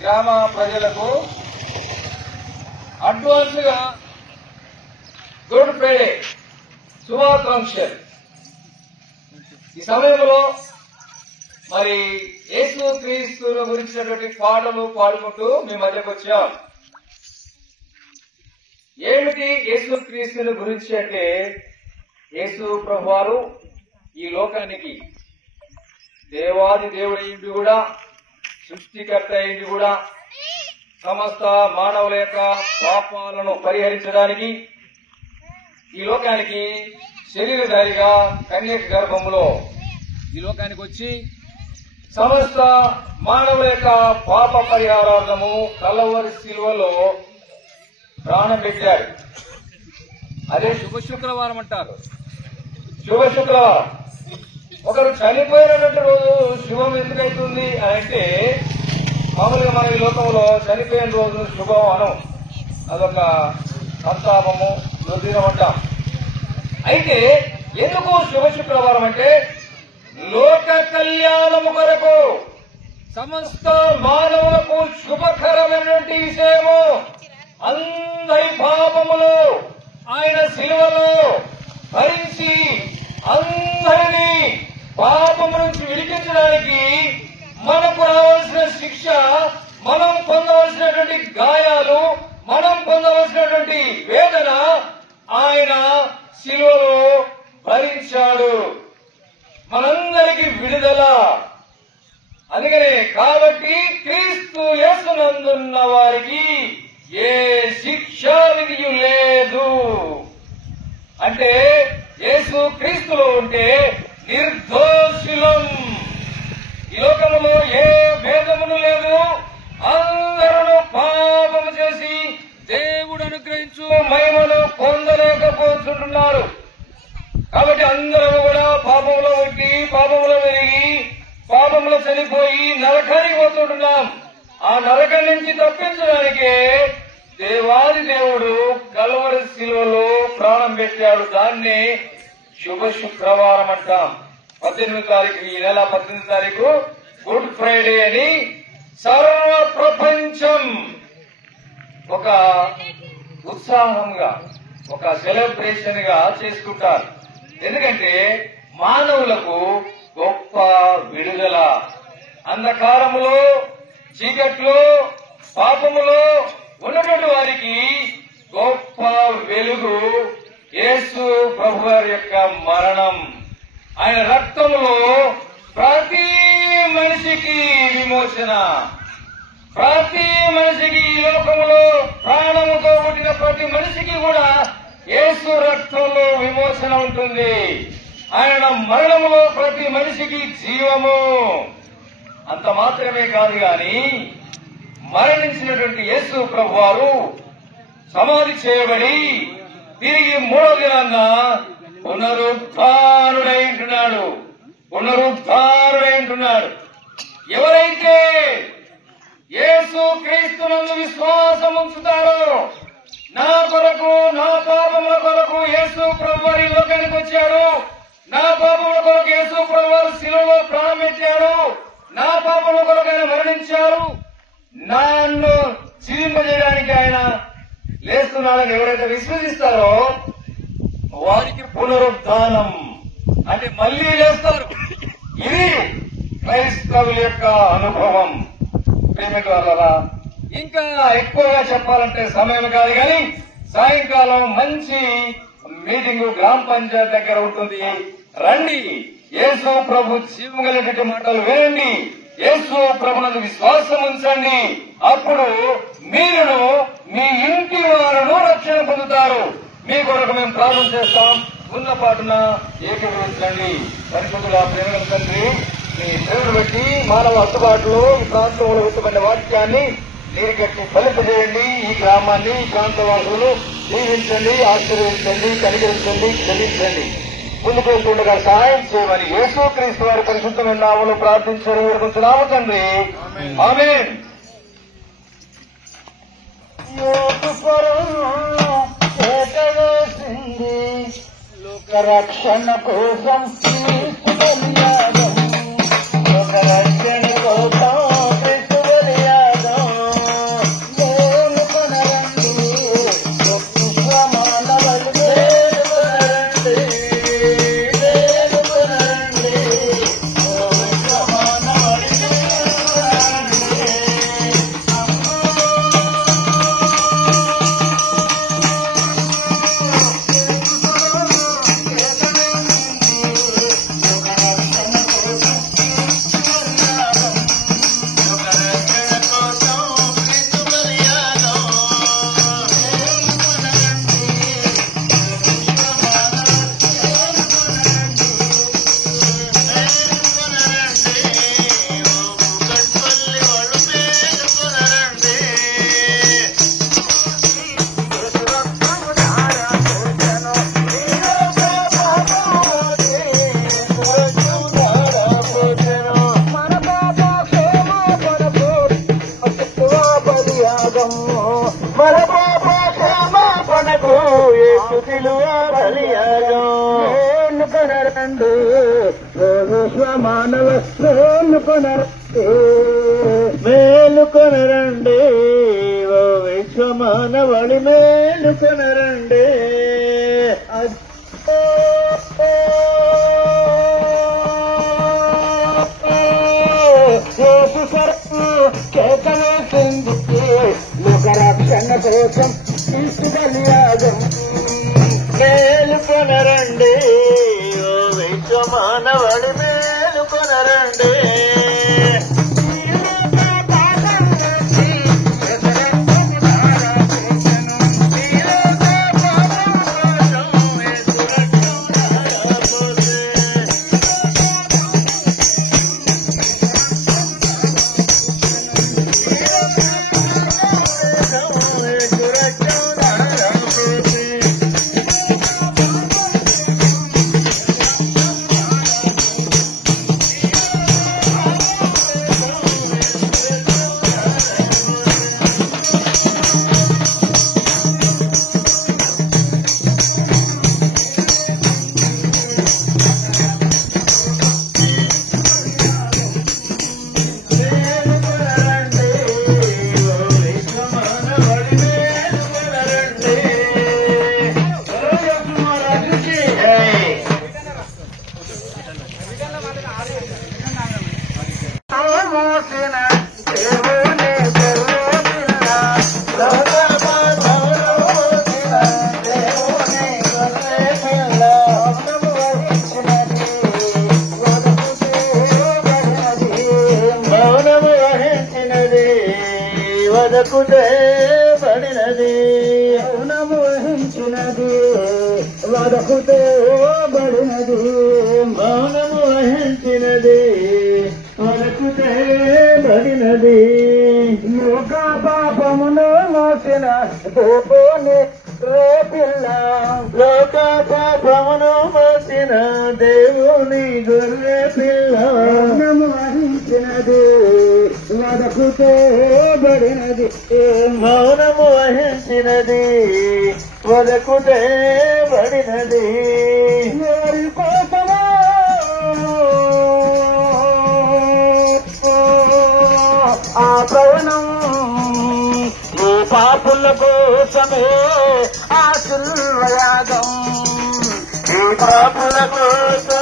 గ్రామ ప్రజలకు అడ్వాన్స్ గా గుడ్ ఫ్రైడే శుభాకాంక్షలు. ఈ సమయంలో మరి యేసు క్రీస్తుల గురించినటువంటి పాటలు పాడుకుంటూ మీ మధ్యకు వచ్చాం. ఏమిటి యేసు క్రీస్తుల గురించి అంటే, యేసు ప్రభువారు ఈ లోకానికి దేవాది దేవుడైంది కూడా, సృష్టికర్త అయింది కూడా, సమస్త మానవుల యొక్క పాపాలను పరిహరించడానికి ఈ లోకానికి శరీరధారిగా కన్యక గర్భంలో ఈ లోకానికి వచ్చి సమస్త మానవుల యొక్క పాప పరిహారార్థము కలవరి శిలువలో ప్రాణం పెట్టాడు. అదే శుభ శుక్రవారం అంటారు. శుభ శుక్రవారం. ఒకరు చనిపోయినటువంటి రోజు శుభం ఎందుకైతుంది అని అంటే, మామూలుగా మనం ఈ లోకంలో చనిపోయిన రోజు శుభం అనం, అదొక సంతాపము, దుర్దినం అంటాం. అయితే ఎందుకు శుభ శుక్రవారం అంటే, లోక కళ్యాణము కొరకు సమస్త మానవులకు శుభకరమైనటువంటి విషయము, అందరి పాపములు ఆయన శిలువలో భరించి అందరినీ పాపము నుంచి విడిపించడానికి, మనకు రావాల్సిన శిక్ష, మనం పొందవలసినటువంటి గాయాలు, మనం పొందవలసినటువంటి వేదన ఆయన శిలువలో భరించాడు. మనందరికీ విడుదల. అందుకనే కాబట్టి క్రీస్తు యేసునందున్న వారికి ఏ శిక్షా విధియు లేదు. అంటే యేసు క్రీస్తులో ఉంటే నిర్దోషులం. ఈ లోకములో ఏ భేదమును లేదు. అందరూ పాపము చేసి దేవుడు అనుగ్రహించు మహిమను పొందలేకపోతుంటున్నారు. కాబట్టి అందరూ కూడా పాపంలో ఉండి, పాపంలో పెరిగి, పాపంలో చనిపోయి నరకానికి పోతుంటున్నాం. ఆ నరకం నుంచి తప్పించడానికే దేవాది దేవుడు కల్వరి శిలువలో ప్రాణం పెట్టాడు. దాన్నే శుభ శుక్రవారం అంటాం. 18వ తారీఖు, ఈ నెల 18వ తారీఖు గుడ్ ఫ్రైడే అని సర్వ ప్రపంచం ఒక ఉత్సాహంగా, ఒక సెలబ్రేషన్ గా చేసుకుంటారు. ఎందుకంటే మానవులకు గొప్ప విడుదల. అంధకారములో, చీకట్లో, పాపములో ఉన్నటువంటి వారికి గొప్ప వెలుగు యేసు ప్రభువారి యొక్క మరణం. ఆయన రక్తములో ప్రతి మనిషికి విమోచన. ప్రతి మనిషికి, ఈ లోకములో ప్రాణముతో పుట్టిన ప్రతి మనిషికి కూడా యేసు రక్తంలో విమోచన ఉంటుంది. ఆయన మరణములో ప్రతి మనిషికి జీవము. అంత మాత్రమే కాదు గాని, మరణించినటువంటి యేసు ప్రభువారు సమాధి చేయబడి తిరిగి 3వ దినాన్న పునరుద్ధానుడై ఉంటున్నాడు. ఎవరైతే యేసు క్రీస్తునందు విశ్వాసం ఉంచుతారో, నా కొరకు, నా పాపముల కొరకు యేసు ప్రభువారి లోకానికి వచ్చాడు, నా పాపముల కొరకు యేసు ప్రభువారు శిలువలో ప్రాణం పెట్టాడు, నా పాపముల కొరకు ఆయన మరణించారు, నన్ను జీవింపజేయడానికి ఆయన లేస్తున్నాడని ఎవరైతే విశ్వసిస్తారో వారికి పునరుద్ధానం అంటే మళ్లీ లేస్తారు. ఇది క్రైస్తవుల యొక్క అనుభవం. ఇంకా ఎక్కువగా చెప్పాలంటే సమయం కాదు కానీ, సాయంకాలం మంచి మీటింగ్ గ్రామ పంచాయతీ దగ్గర ఉంటుంది. రండి, యేసు ప్రభు జీవం కలిగినటువంటి మాటలు వినండి, యేసు ప్రభునందు విశ్వాసం ఉంచండి. అప్పుడు మీరును మీ ఇంటి వారును రక్షణ పొందుతారు. మీ కొరకు మేము ప్రార్థన చేస్తాం. ఉన్న పాటున ఏకీభవించండి. పరిశుద్ధుల ప్రేమ తండ్రి, మీ దేవుడు బట్టి మానవ అందుబాటులో ఈ ప్రాంతంలో ఉత్తమైన వాక్యాన్ని నీరు కట్టి ఫలింపజేయండి. ఈ గ్రామాన్ని, ఈ ప్రాంత వాసులను దీవించండి, ఆశీర్వదించండి, కనికరించండి, క్షమించండి. ముందుకు వెళ్తుండగా సహాయం చేయమని యేసుక్రీస్తు వారి పరిశుద్ధమైన నామములో ప్రార్థించని వేడుకుంటున్నాము తండ్రి. ఆమేన్. లోక రక్షణ కోసం లోక రక్షణ కోసం క్రీస్తు బలియాగం బలియాగం మన పాప క్షమాపణకు యేసు శిలువ బలియాగం మేలుకొనరండి విశ్వమానవ మేలుకొనరండి ఓ విశ్వమానవళి మేలుకొనరండి లోకరక్షణ కోసం బలియాగం మేలుకొనరండి ఓ విశ్వమానవళి మేలుకొనరండి వదకుతే బడినది మౌనము వహించినది వదకుతే బడినది మౌనము వహించినది వదకుతే బడినది లోక పాపమును మోసిన దేవుని రేపిల్ల లోక పాపమును మోసిన దేవుని గొర్రె పిల్ల మౌనము వహించినది వదకుతే బడినది మౌనము వహించినది వదకుతే బడినది వారి కోసమా ఆ ప్రవణం ఈ పాపుల కోసమే ఆ శిల్వయాగం ఈ పాపుల కోసం